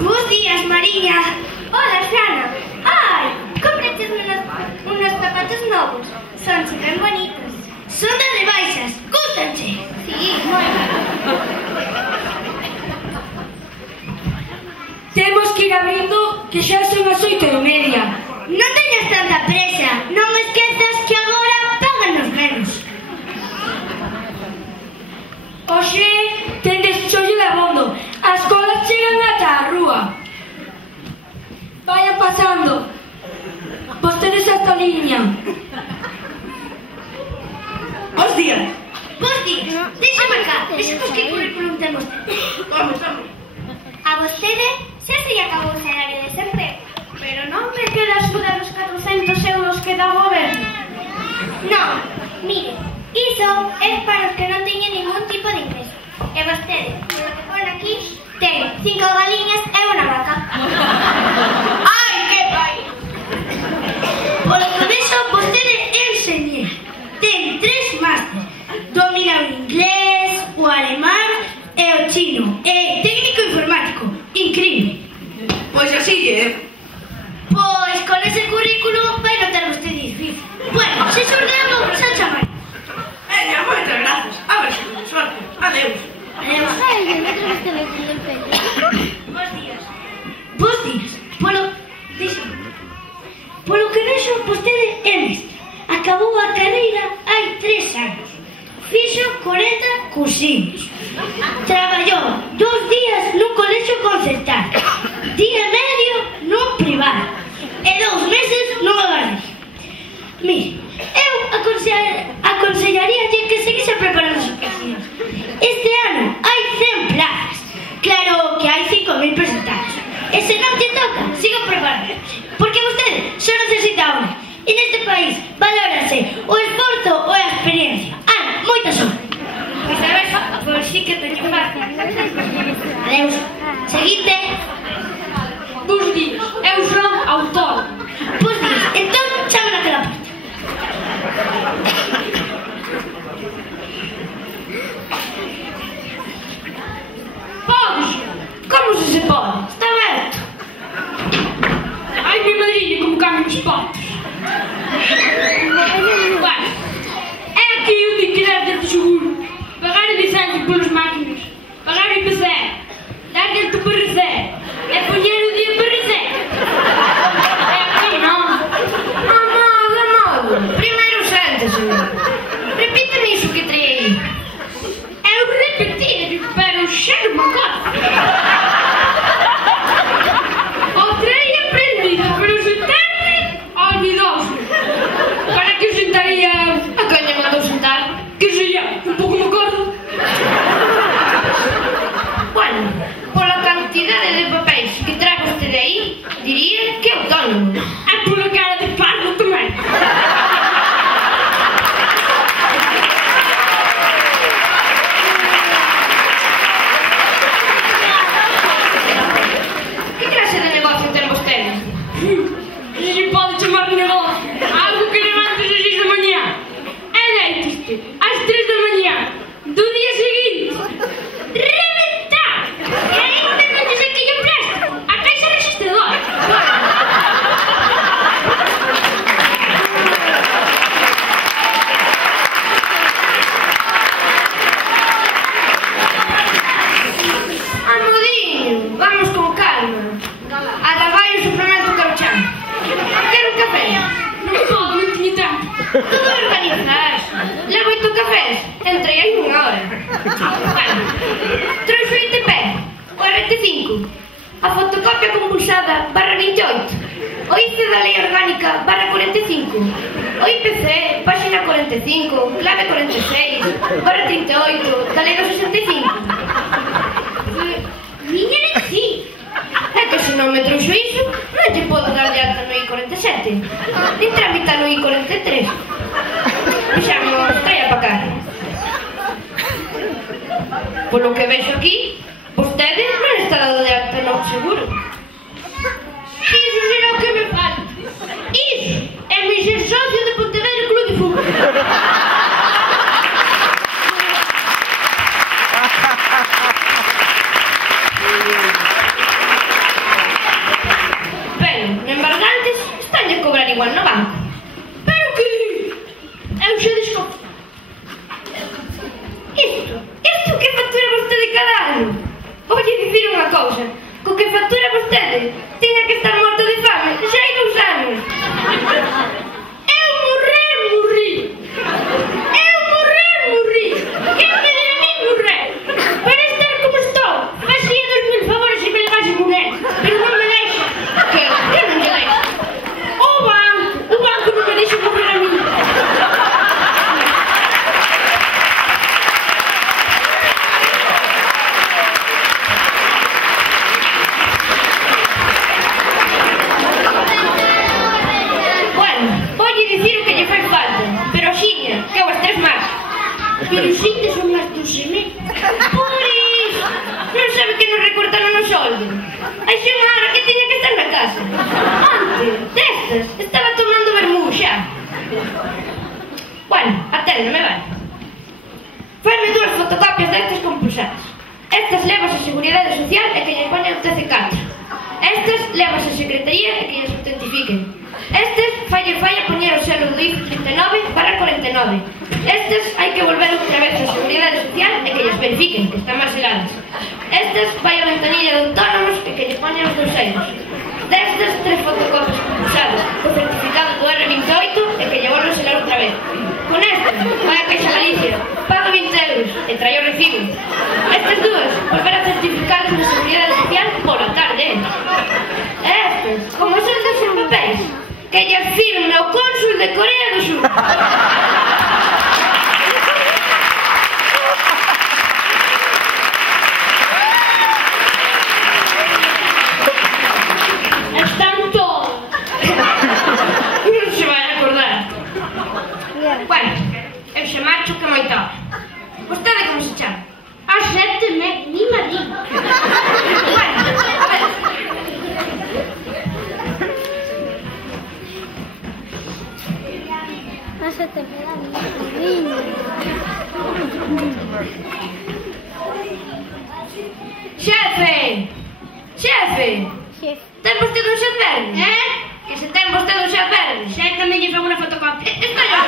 Bos días, Mariña. Hola, Xana. Ai, cómpraches unos zapatos novos. Son ben bonitos. Son de rebaixas. Gústanche? Sí, moi ben. Temos que ir abrindo que xa son as 8:30. Non teñas tanta presa. Non esquezas que agora páganos menos. Oxe, tendes chollo de abondo. As colas chegan ata a rúa. Vayan pasando. Vostedes esta liña. Bos días. Bos días. Deixa acá. Deixa que currículum ten vostede. Vamos, vamos. A vostede xa se lle acabou o salario de desemprego. Pero non me queda axuda dos 400 euros que dá o goberno. Non, mire, iso é para os que non teñen ningún tipo de ingreso. E vostede, polo que pon aquí, ten 5 galiñas e unha vaca. Ai, que pai! Polo que vexo, vostede é enxeñera. Ten 3 máster. Domina o inglés, o alemán e o chino. É técnico informático. Increíble. Pois así, Pois con ese currículum vai notar vostede difícil. Bueno, se xurde algo, xa chamai. Veña, moitas grazas. A ver se con suerte. Adeus. Adeus. Bos días. Bos días. Polo que vexo, vostede é mestra. Acabou a carreira hai 3 anos. Fixo 40 cursiños. Traballou 2 días nun colexio concertado, día e medio nun privado e 2 meses nunha gardería. Mire, eu aconsellaríalle que seguise preparando as ocasiones. Este ano hai 100 plazas. Claro que hai 5.000 presentados. E se non te toca, siga preparando. Porque vostede só necesita unha. E neste país valórase o esforzo ou a experiencia. Moita sorte. Pois sabes, pois sí que teño fácil. Adeus. Seguinte. Bos días, eu son autor. Bos días, entón chamen aquela porta. Podes? Como se pode? Está aberto. Ai, mi madrinha, como cambian os patos. Bueno, é aquí o diquilete de seguro. Pagar a licencia pelas máquinas. Pagar o IPC. Dar dentro para rezer. É poñer o dia para rezer. É aquí, non? Amado. Primeiro séntese. Repíteme iso que trae aí. Eu repeti, pero cheiro uma coisa. O trem aprendido, pero se tende olvidoso. Para que eu sentaria a canha mandou sentar, que seria un pouco me acordo. Bueno, pola cantidade de papéis que traga vostede aí, diría que é autónomo. É pola cara de pardo tamén. Que clase de negocio ten vostede? Se pode chamar de negocio. Algo que levantes às 6 da manhã. E deites-te às 3 da manhã do dia seguinte. Reventar! E ainda non te saquei o préstamo. A caixa registradora. Amodiño, vamos con calma. Ala vai o suplemento que eu chamo. Quero un café? Non podo, non teño tempo. Todo organizas. Levo 8 cafés. Entrei hai 1 hora. Bueno, trouxe o ITP, o RT5, a fotocopia compulsada /28, o IC da Lei Orgánica /45, o IPC, página 45, clave 46, /38, da Lei do 65. Miña que sí. É que se non me trouxo iso, non te podo dar de alta no I47, nin tramitar no I43. Fixamos, traia para cá. Polo que vexo aquí, vostede non está dado de alta no seguro. Iso será o que me falta. Iso é mi ser socio de Pontevedra Club de Fútbol. peluxitas son as do Senet. Por iso, non sabe que nos recortaron o soldo. Hai xa unha hora que tiña que estar na casa. Antes destas, estaba tomando vermú xa. Bueno, aténdeme, vale. Faime 2 fotocopias destas compulsadas. Estas levas a Seguridade Social e que lle poñan o TC4. Estas levas a Secretaría e que lles autentifiquen. Estes falle poñer o selo do IF 39/49. Estes hai que volver outra vez a Seguridade Social e que lles verifiquen que están máis segadas. Estes vai a ventanilla de autónomos e que lle poñan os doseiros. Destas 3 fotocopias compulsadas co certificado do R28 e que lle volven a selar outra vez. Con estas vai a Caixa Galicia, paga 20 euros e trae o recibo. Estas 2 volver a certificar na Seguridade Social pola tarde. E estas, como son dos en papéis, que lle firme o cónsul de Corea do Sur. Están todos. Non se vai a acordar. Bueno, eu xa marcho que moita hora. Vostede como se chama? A 7 ni me digo. Bueno, a ver. Pasa te queda niño. Xefe! Xefe! Xefe. Ten vostede un xet verde? Que se ten vostede un xet verde? Xa tamén lle fago unha fotocopia. Está yo,